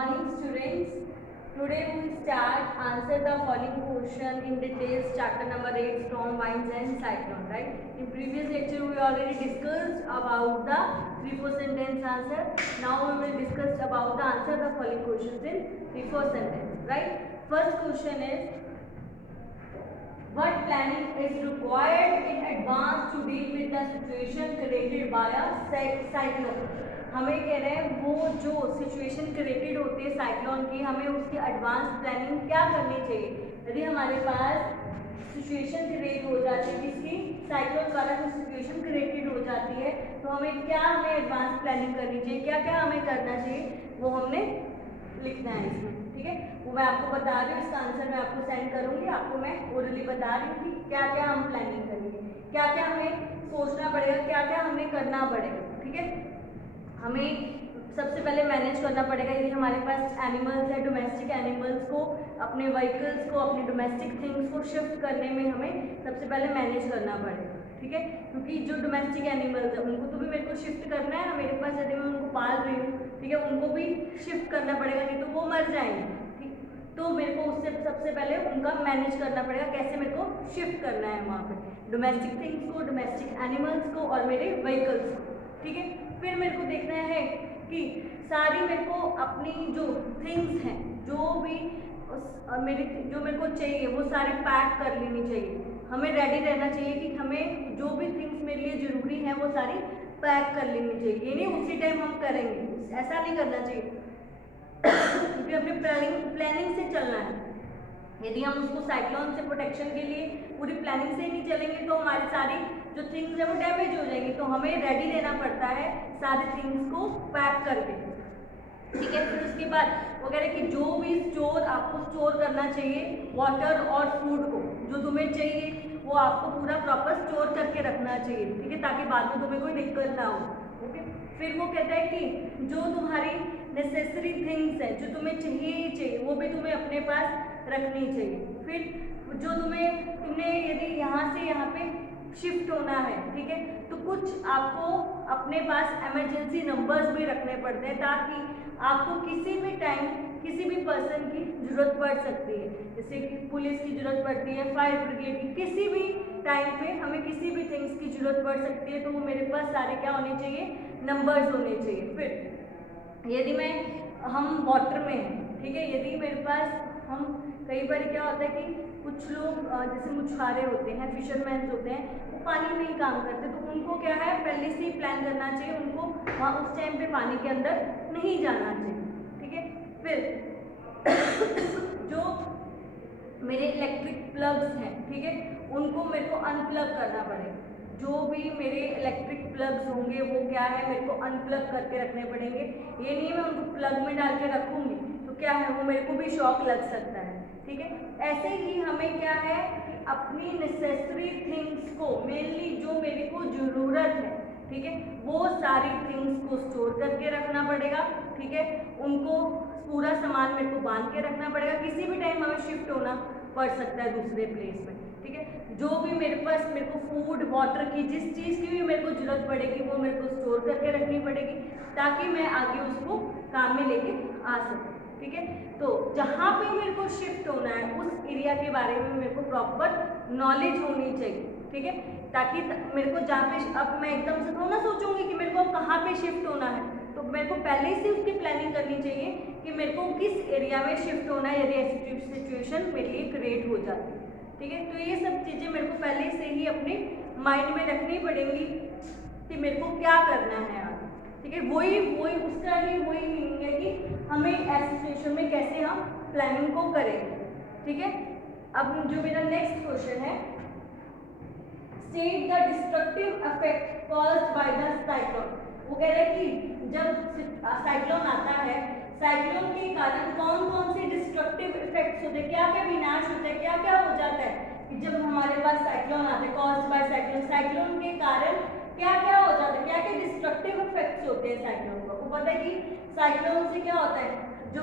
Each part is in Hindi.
morning, students. Today we will start answer the following question in details. Chapter number 8 storm, winds and cyclone. Right? In previous lecture we already discussed about the 3-4 sentence answer. Now we will discuss about the answer the following questions in 3-4 sentence. Right? First question is, what planning is required in advance to deal with the situation created by a cyclone? हमें कह रहे हैं वो जो सिचुएशन क्रिएटेड होती है साइक्लोन की, हमें उसकी एडवांस प्लानिंग क्या करनी चाहिए। यदि हमारे पास सिचुएशन क्रिएट हो जाती है, किसी साइक्लोन द्वारा कोई सिचुएशन क्रिएटेड हो जाती है, तो हमें एडवांस प्लानिंग करनी चाहिए, क्या क्या हमें करना चाहिए, वो हमने लिखना है इसमें। ठीक है, वो मैं आपको बता रही हूँ, इसका आंसर मैं आपको सेंड करूँगी, आपको मैं ओरली बता रही हूँ कि क्या क्या हम प्लानिंग करेंगे, क्या क्या हमें सोचना पड़ेगा, क्या क्या हमें करना पड़ेगा। ठीक है, हमें सबसे पहले मैनेज करना पड़ेगा, यदि हमारे पास एनिमल्स है, डोमेस्टिक एनिमल्स को, अपने व्हीकल्स को, अपने डोमेस्टिक थिंग्स को शिफ्ट करने में हमें सबसे पहले मैनेज करना पड़ेगा। ठीक है, क्योंकि जो डोमेस्टिक एनिमल्स है उनको तो भी मेरे को शिफ्ट करना है ना, मेरे पास यदि मैं उनको पाल रही हूँ, ठीक है, उनको भी शिफ्ट करना पड़ेगा, नहीं तो वो मर जाएंगे। ठीक, तो मेरे को उससे सबसे पहले उनका मैनेज करना पड़ेगा, कैसे मेरे को शिफ्ट करना है वहाँ पे डोमेस्टिक थिंग्स को, डोमेस्टिक एनिमल्स को और मेरे व्हीकल्स को। ठीक है, फिर मेरे को देखना है कि सारी मेरे को अपनी जो थिंग्स हैं, जो भी मेरे को चाहिए वो सारे पैक कर लेनी चाहिए। हमें रेडी रहना चाहिए कि हमें जो भी थिंग्स मेरे लिए ज़रूरी हैं वो सारी पैक कर लेनी चाहिए। ये नहीं उसी टाइम हम करेंगे, ऐसा नहीं करना चाहिए क्योंकि अपने प्लानिंग से चलना है। यदि हम उसको साइक्लोन से प्रोटेक्शन के लिए पूरी प्लानिंग से नहीं चलेंगे तो हमारी सारी जो थिंग्स है वो डैमेज हो जाएंगी। तो हमें रेडी रहना पड़ता है सारी थिंग्स को पैक करके। ठीक है, फिर उसके बाद वो कह रहे हैं कि जो भी स्टोर आपको स्टोर करना चाहिए, वाटर और फूड को जो तुम्हें चाहिए वो आपको पूरा प्रॉपर स्टोर करके रखना चाहिए। ठीक है, ताकि बाद में तुम्हें कोई दिक्कत ना हो। ओके, फिर वो कहता है कि जो तुम्हारी नेसेसरी थिंग्स है, जो तुम्हें चाहिए वो भी तुम्हें अपने पास रखनी चाहिए। फिर जो तुमने यदि यहाँ से यहाँ पे शिफ्ट होना है, ठीक है, तो कुछ आपको अपने पास इमरजेंसी नंबर्स भी रखने पड़ते हैं ताकि आपको किसी भी टाइम किसी भी पर्सन की ज़रूरत पड़ सकती है। जैसे कि पुलिस की ज़रूरत पड़ती है, फायर ब्रिगेड की, किसी भी टाइम पे हमें किसी भी थिंग्स की ज़रूरत पड़ सकती है, तो वो मेरे पास सारे क्या होने चाहिए, नंबर्स होने चाहिए। फिर यदि हम वाटर में हैं, ठीक है, यदि मेरे पास हम कई बार क्या होता है कि कुछ लोग जैसे मछुआरे होते हैं, फिशरमैन होते हैं, वो पानी में ही काम करते हैं, तो उनको क्या है पहले से ही प्लान करना चाहिए, उनको वहाँ उस टाइम पे पानी के अंदर नहीं जाना चाहिए। ठीक है, फिर जो मेरे इलेक्ट्रिक प्लग्स हैं, ठीक है, उनको मेरे को अनप्लग करना पड़ेगा। जो भी मेरे इलेक्ट्रिक प्लग्स होंगे वो क्या है मेरे को अनप्लग करके रखने पड़ेंगे। ये नहीं मैं उनको प्लग में डाल के रखूँगी तो क्या है वो मेरे को भी शॉक लग सकता है। ठीक है, ऐसे ही हमें क्या है कि अपनी नेसेसरी थिंग्स को, मेनली जो मेरे को ज़रूरत है, ठीक है, वो सारी थिंग्स को स्टोर करके रखना पड़ेगा। ठीक है, उनको पूरा सामान मेरे को बांध के रखना पड़ेगा, किसी भी टाइम हमें शिफ्ट होना पड़ सकता है दूसरे प्लेस में। ठीक है, जो भी मेरे को फूड वाटर की जिस चीज़ की भी मेरे को ज़रूरत पड़ेगी वो मेरे को स्टोर करके रखनी पड़ेगी ताकि मैं आगे उसको काम में लेके आ सकूँ। ठीक है, तो जहाँ पे मेरे को शिफ्ट होना है उस एरिया के बारे में मेरे को प्रॉपर नॉलेज होनी चाहिए। ठीक है, ताकि मेरे को जहाँ पे अब मैं एकदम से थोड़ा ना सोचूंगी कि मेरे को कहाँ पे शिफ्ट होना है, तो मेरे को पहले से उसकी प्लानिंग करनी चाहिए कि मेरे को किस एरिया में शिफ्ट होना है यदि ऐसी सिचुएशन मेरे लिए क्रिएट हो जाती है। ठीक है, तो ये सब चीज़ें मेरे को पहले से ही अपने माइंड में रखनी पड़ेंगी कि मेरे को क्या करना है आगे। ठीक है, वही मीनिंग है कि हमें ऐसी सिचुएशन में कैसे हम प्लानिंग को करेंगे। ठीक है, अब जो मेरा नेक्स्ट क्वेश्चन है, state the destructive effect caused by the cyclone. वो कह रहे हैं कि जब साइक्लोन आता है, साइक्लोन के कारण कौन कौन से डिस्ट्रक्टिव इफेक्ट्स होते हैं, क्या क्या विनाश होता है, क्या क्या हो जाता है कि जब हमारे पास साइक्लोन आते हैं, कॉज्ड बाय साइक्लोन, साइक्लोन के कारण क्या क्या हो जाता है, क्या क्या डिस्ट्रक्टिव इफेक्ट्स होते हैं साइक्लोन को। आपको पता है कि साइक्लोन से क्या होता है, जो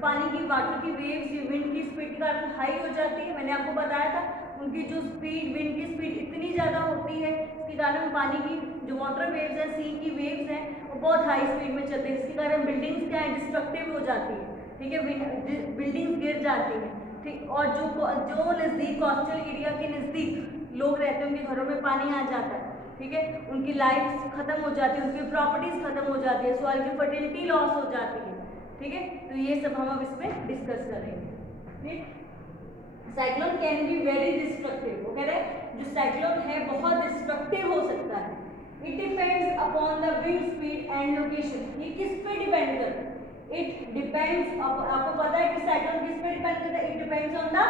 पानी की वाटर की वेव्स विंड की स्पीड के कारण हाई हो जाती है, मैंने आपको बताया था, उनकी जो स्पीड, विंड की स्पीड इतनी ज़्यादा होती है, इसके कारण पानी की जो वाटर वेव्स है, सी की वेव्स हैं, वो बहुत हाई स्पीड में चलते हैं, जिसके कारण बिल्डिंग्स क्या है, डिस्ट्रक्टिव हो जाती है, ठीक है, बिल्डिंग्स गिर जाती है, ठीक। और जो नज़दीक कोस्टल एरिया के नज़दीक लोग रहते हैं, उनके घरों में पानी आ जाता है, ठीक है, उनकी लाइफ खत्म हो जाती है, उनकी प्रॉपर्टीज खत्म हो जाती है, सॉइल की फर्टिलिटी लॉस हो जाती है, ठीक है। तो ये सब हम अब इसमें डिस्कस करेंगे, ठीक। Cyclone can be very destructive, वो कह रहे हैं जो साइक्लोन है बहुत डिस्ट्रक्टिव हो सकता है। It depends upon the wind speed and location, ये किस पे डिपेंड करता है, इट डिपेंड्स, आपको पता है कि साइक्लोन किस पे डिपेंड करता है, it depends on the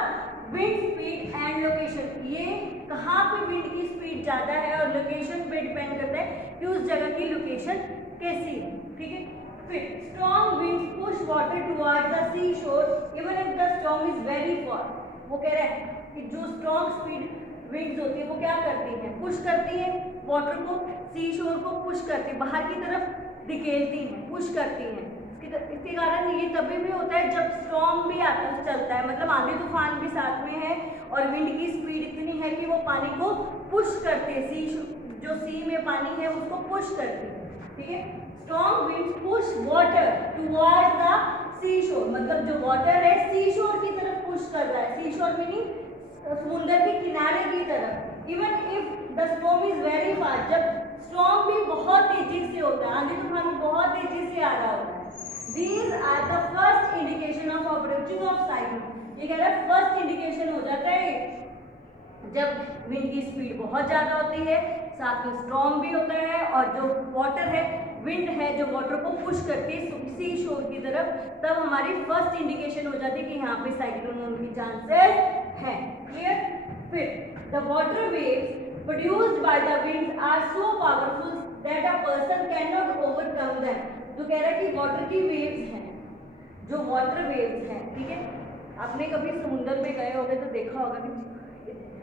wind speed and location, ये कहाँ पे विंड की स्पीड ज़्यादा है और लोकेशन पे डिपेंड करता है कि उस जगह की लोकेशन कैसी है, ठीक है। फिर strong winds push water towards the sea shore even if the storm is very far, वो कह रहे हैं कि जो स्ट्रॉन्ग स्पीड विंड्स होती है वो क्या करती हैं, पुश करती है वाटर को, सी शोर को पुश करती है, बाहर की तरफ धकेलती हैं, पुश करती हैं। इसके कारण ये तभी भी होता है जब स्टॉर्म भी आता चलता है, मतलब आंधी तूफान भी साथ में है और विंड की स्पीड इतनी है कि वो पानी को पुश करते हैं, जो सी में पानी है उसको पुश करती है, ठीक है। Strong winds push water towards the sea shore, मतलब जो वाटर है सी शोर की तरफ पुश कर रहा है, सी शोर मीनिंग समुद्र के किनारे की तरफ। Even if the storm is very fast, जब स्टॉर्म भी बहुत तेजी से होता है, आंधी तूफान भी बहुत तेजी से आ रहा होता है। These are the first indication of approaching of cyclone, ये कह रहा है फर्स्ट इंडिकेशन हो जाता है जब विंड की स्पीड बहुत ज़्यादा होती है, साथ में स्टॉर्म भी होता है और जो वाटर है, विंड है जो वाटर को पुश करती है सी शोर की तरफ, तब हमारी फर्स्ट इंडिकेशन हो जाती है कि यहाँ पे साइक्लोन होने की चांसेस हैं, क्लियर। फिर the water waves produced by the winds are so powerful that a person can not overcome them, तो कह रहा है कि वाटर की वेव्स हैं, जो वाटर वेव्स हैं, ठीक है, आपने कभी समुद्र में गए होंगे तो देखा होगा कि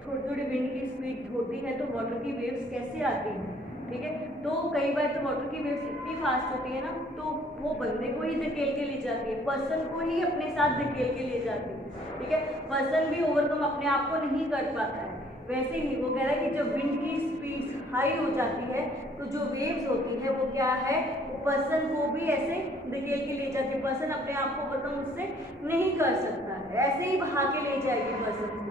थोड़ी थोड़ी विंड की स्पीड होती है तो वाटर की वेव्स कैसे आती हैं, ठीक है। तो कई बार तो वाटर की वेव्स इतनी फास्ट होती है ना, तो वो बंदे को ही धकेल के ले जाती है, पर्सन को ही अपने साथ धकेल के ले जाती है, ठीक है। पर्सन भी ओवरकम अपने आप को नहीं कर पाता है। वैसे ही वो कह रहा है कि जब विंड की स्पीड हाई हो जाती है तो जो वेव्स होती है वो क्या है, वो पर्सन को भी ऐसे धकेल के ले जाती है, पर्सन अपने आप को ओवरकम उससे नहीं कर सकता है, ऐसे ही बहा के ले जाएगी पर्सन को।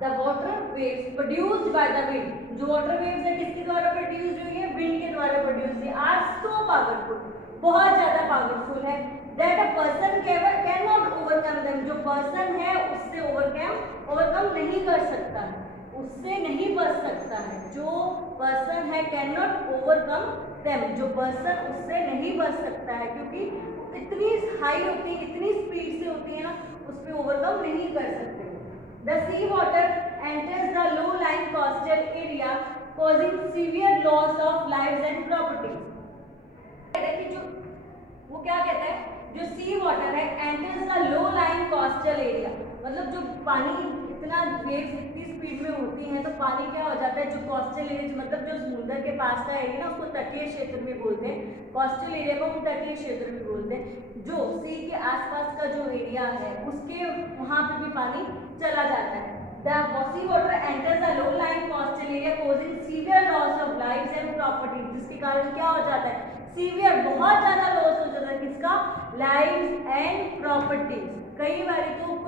The water waves produced by the wind, जो वाटर वेव्स है किसके द्वारा प्रोड्यूस हुई है, विंड के द्वारा प्रोड्यूस हुई, आर सो पावरफुल, बहुत ज्यादा पावरफुल है, that a person can not overcome them, जो पर्सन है उससे ओवरकम नहीं कर सकता है, उससे नहीं बच सकता है, जो पर्सन है कैन नॉट ओवरकम देम, जो पर्सन उससे नहीं बच सकता है, क्योंकि इतनी हाई होती है, इतनी स्पीड से होती है ना, उस पर ओवरकम नहीं कर सकते। The sea water enters the low-lying coastal area, causing severe loss of lives and properties. जो वो क्या कहता है, जो सी वाटर है enters the low-lying coastal area, मतलब जो पानी इतना वेव्स इतनी स्पीड में होती हैं तो पानी क्या हो जाता है, जो कोस्टल एरिया मतलब जो समुद्र के पास का एरिया ना, उसको तटीय क्षेत्र भी बोलते हैं, कोस्टल एरिया को हम तटीय क्षेत्र भी बोलते हैं। जो सी के आसपास का जो एरिया है उसके वहाँ पे भी पानी चला जाता है। The sea water enters the low-lying coastal area, causing severe loss of lives and property, जिसके कारण क्या हो जाता है, सीवियर बहुत ज्यादा लॉस हो जाता है, किसका, लाइव्स एंड प्रॉपर्टीज। कई बार तो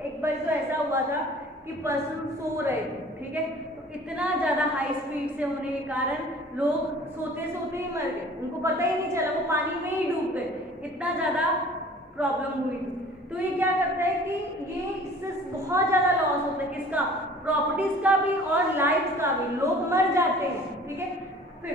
एक बार तो ऐसा हुआ था कि पर्सन सो रहे थे, ठीक है, तो इतना ज़्यादा हाई स्पीड से होने के कारण लोग सोते सोते ही मर गए, उनको पता ही नहीं चला, वो पानी में ही डूब गए, इतना ज़्यादा प्रॉब्लम हुई थी। तो ये क्या करता है कि ये इससे बहुत ज़्यादा लॉस होता है, किसका, प्रॉपर्टीज का भी और लाइफ का भी, लोग मर जाते हैं, ठीक है। फिर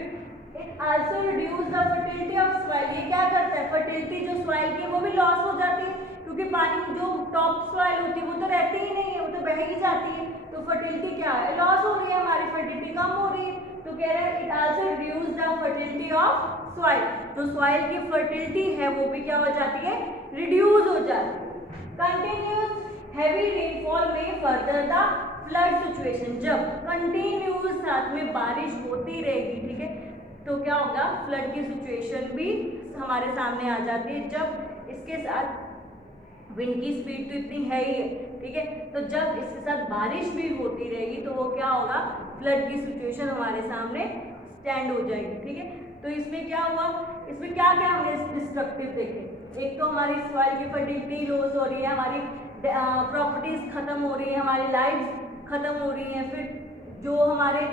it also reduce the fertility of soil, ये क्या करता है, फर्टिलिटी जो सॉइल की वो भी लॉस हो जाती है, क्योंकि पानी जो टॉप सॉइल होती है वो तो रहती ही नहीं है, वो तो बह ही जाती है, तो फर्टिलिटी क्या है, लॉस हो रही है, हमारी फर्टिलिटी कम हो रही है। तो कह रहा है it also reduce the fertility of soil, जो सॉइल की फर्टिलिटी है वो भी क्या हो जाती है, रिड्यूस हो जाती है। कंटिन्यूस हैवी रेनफॉल में फर्दर द फ्लड सिचुएशन, जब कंटिन्यूस साथ में बारिश होती रहेगी, ठीक है, तो क्या होगा, फ्लड की सिचुएशन भी हमारे सामने आ जाती है। जब इसके साथ विंड की स्पीड तो इतनी है ही है, ठीक है। तो जब इसके साथ बारिश भी होती रहेगी तो वो क्या होगा, फ्लड की सिचुएशन हमारे सामने स्टैंड हो जाएगी, ठीक है। तो इसमें क्या हुआ, इसमें क्या क्या हमने डिस्ट्रक्टिव देखे, एक तो हमारी सॉइल की फर्टिलिटी लॉस हो रही है, हमारी प्रॉपर्टीज खत्म हो रही है, हमारी लाइफ खत्म हो रही है, फिर जो हमारे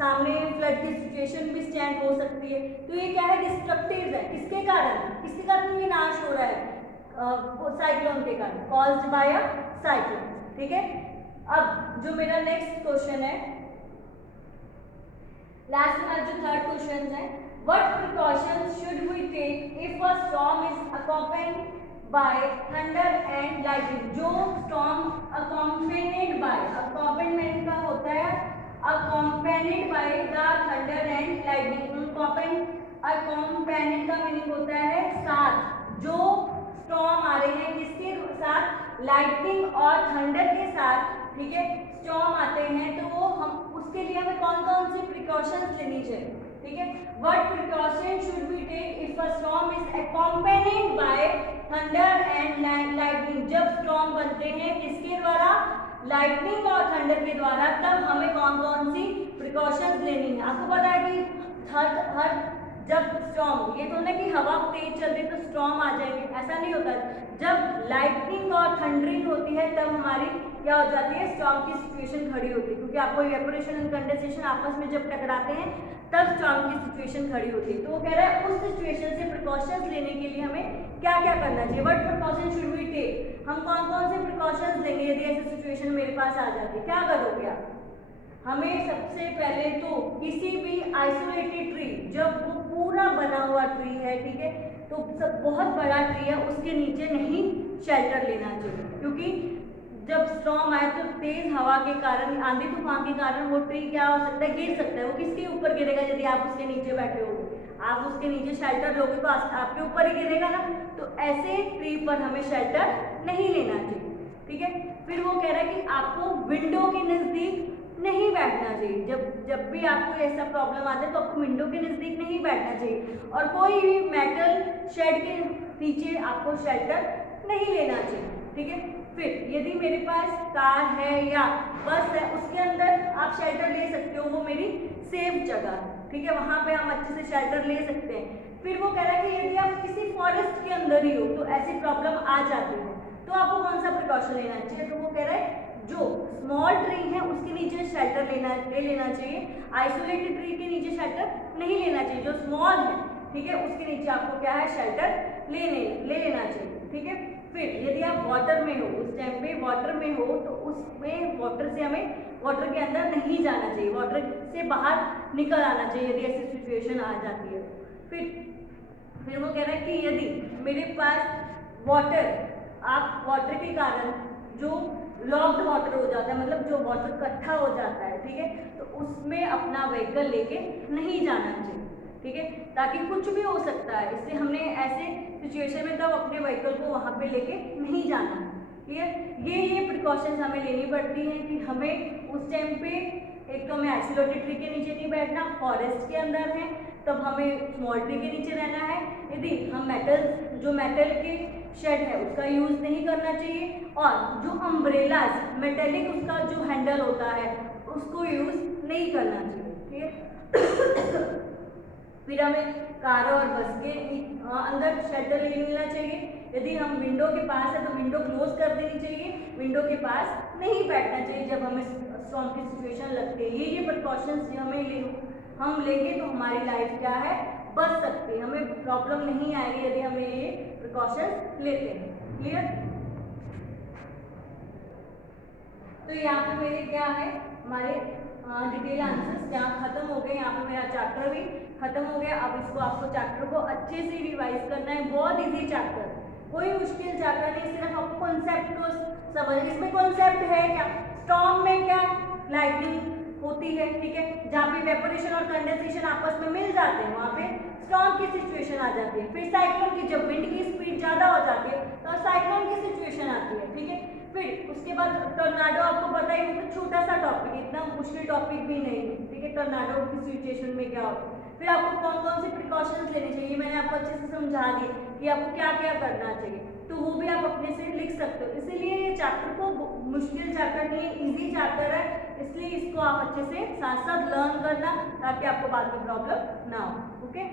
सामने फ्लड की सिचुएशन भी स्टैंड हो सकती है। तो ये क्या है, डिस्ट्रक्टिव है, किसके कारण ये नाश हो रहा है, साइक्लोन के कारण, कॉज्ड बाय अ साइक्लोन, ठीक है। अब जो मेरा नेक्स्ट क्वेश्चन है, लास्ट में जो थर्ड क्वेश्चन है, what precautions should we take if a storm is accompanied by thunder and lightning. जो स्टॉर्म अकम्पेनिड बाय, अकम्पेनमेंट का होता है accompanied by the thunder and lightning, accompanied का मीनिंग होता है साथ, जो स्टॉर्म आ रहे हैं किसके साथ, लाइटनिंग और थंडर के साथ, ठीक है, स्टॉर्म आते हैं, तो वो हम उसके लिए हमें कौन कौन सी प्रिकॉशंस लेनी चाहिए, ठीक है। What precaution should we take if a storm is accompanied by thunder and lightning. जब स्टॉर्म बनते हैं किसके द्वारा, लाइटनिंग और थंडर के द्वारा, तब हमें कौन कौन सी प्रिकॉशंस लेनी है। आपको पता है कि हर जब स्टॉर्म, ये तो नहीं कि हवा तेज चल रही तो स्टॉर्म आ जाएंगे, ऐसा नहीं होता। जब लाइटनिंग और थंडरिंग होती है तब हमारी क्या हो जाती है, स्टॉर्म की सिचुएशन खड़ी होती है, क्योंकि आपको इवेपोरेशन एंड कंडेंसेशन आपस में जब टकराते हैं तब स्टॉर्म की सिचुएशन खड़ी होती है। तो वो कह रहा है उस सिचुएशन से प्रिकॉशंस लेने के लिए हमें क्या क्या करना चाहिए, what precaution should we take, हम कौन कौन से प्रिकॉशंस लेंगे यदि ऐसी सिचुएशन मेरे पास आ जाती है, क्या करोगे आप। हमें सबसे पहले तो किसी भी आइसोलेटेड ट्री, जब वो पूरा बना हुआ ट्री है, ठीक है, तो सब बहुत बड़ा ट्री है उसके नीचे नहीं शेल्टर लेना चाहिए, क्योंकि जब स्टॉर्म आए तो तेज हवा के कारण, आंधी तूफान के कारण वो ट्री क्या हो सकता है, गिर सकता है। वो किसके ऊपर गिरेगा, यदि आप उसके नीचे बैठे हो, आप उसके नीचे शेल्टर लोगे तो आपके ऊपर ही गिरेगा ना। तो ऐसे ट्री पर हमें शेल्टर नहीं लेना चाहिए, ठीक है। फिर वो कह रहा है कि आपको विंडो के नजदीक नहीं बैठना चाहिए, जब भी आपको ऐसा प्रॉब्लम आता है तो आपको विंडो के नजदीक नहीं बैठना चाहिए, और कोई भी मेटल शेड के नीचे आपको शेल्टर नहीं लेना चाहिए, ठीक है। फिर यदि मेरे पास कार है या बस है, उसके अंदर आप शेल्टर ले सकते हो, वो मेरी सेफ जगह है, ठीक है, वहां पे हम अच्छे से शेल्टर ले सकते हैं। फिर वो कह रहा है कि यदि आप किसी फॉरेस्ट के अंदर ही हो तो ऐसी प्रॉब्लम आ जाती है, तो आपको कौन सा प्रिकॉशन लेना चाहिए, तो वो कह रहा है जो स्मॉल ट्री है उसके नीचे शेल्टर ले लेना चाहिए, आइसोलेटेड ट्री के नीचे शेल्टर नहीं लेना चाहिए, जो स्मॉल है, ठीक है, उसके नीचे आपको क्या है, शेल्टर ले लेना चाहिए, ठीक है। फिर यदि आप वाटर में हो, उस टाइम पे वाटर में हो, तो उसमें वाटर से हमें वाटर के अंदर नहीं जाना चाहिए, वाटर से बाहर निकल आना चाहिए यदि ऐसी सिचुएशन आ जाती है। फिर वो कह रहा है कि यदि मेरे पास वाटर, आप वाटर के कारण जो लॉक्ड वाटर हो जाता है, मतलब जो वाटर इकट्ठा हो जाता है, ठीक है, तो उसमें अपना व्हीकल लेके नहीं जाना चाहिए, ठीक है, ताकि कुछ भी हो सकता है, इससे हमने ऐसे सिचुएशन में तब अपने व्हीकल को वहाँ पे लेके नहीं जाना, ठीक है। ये प्रिकॉशंस हमें लेनी पड़ती हैं कि हमें उस टाइम पे, एक तो हमें आइसोलेटेड ट्री के नीचे नहीं बैठना, फॉरेस्ट के अंदर है तब हमें स्मॉल ट्री के नीचे रहना है, यदि हम मेटल के शेड है उसका यूज नहीं करना चाहिए, और जो अम्ब्रेलाज मेटेलिक उसका जो हैंडल होता है उसको यूज नहीं करना चाहिए, ठीक है। फिर हमें कार और बस के अंदर शेल्टर ले लेना चाहिए, यदि हम विंडो के पास है तो विंडो क्लोज कर देनी चाहिए, विंडो के पास नहीं बैठना चाहिए जब हमें स्टॉर्म की सिचुएशन लगती है। ये प्रिकॉशंस हम लेंगे तो हमारी लाइफ क्या है, बच सकती है, हमें प्रॉब्लम नहीं आएगी यदि हमें ये प्रिकॉशंस लेते हैं, क्लियर। तो यहाँ पे मेरे क्या है, हमारे डिटेल आंसर्स यहाँ खत्म हो गए, यहाँ पे मेरा चैप्टर भी खत्म हो गया। अब इसको आपको चैप्टर को अच्छे से रिवाइज करना है, बहुत इजी चैप्टर, कोई मुश्किल चैप्टर नहीं, सिर्फ आपको कॉन्सेप्ट को समझ, इसमें कॉन्सेप्ट है क्या, स्टॉर्म में क्या लाइटनिंग होती है, ठीक है, जहाँ पे इवेपोरेशन और कंडेंसेशन आपस में मिल जाते हैं वहाँ पे स्टॉर्म की सिचुएशन आ जाती है। फिर साइक्लोन की, जब विंड की स्पीड ज़्यादा हो जाती है तो साइक्लोन की सिचुएशन आती है, ठीक है। फिर उसके बाद टॉर्नाडो, आपको पता ही है, छोटा सा टॉपिक, इतना मुश्किल टॉपिक भी नहीं है, ठीक है, टॉर्नाडो की सिचुएशन में क्या होता है। फिर आपको कौन कौन से प्रिकॉशंस लेने चाहिए, मैंने आपको अच्छे से समझा दी कि आपको क्या क्या करना चाहिए, तो वो भी आप अपने से लिख सकते हो। इसीलिए ये चैप्टर को मुश्किल चैप्टर नहीं है, इजी चैप्टर है, इसलिए इसको आप अच्छे से साथ साथ लर्न करना ताकि आपको बाद में प्रॉब्लम ना हो। ओके।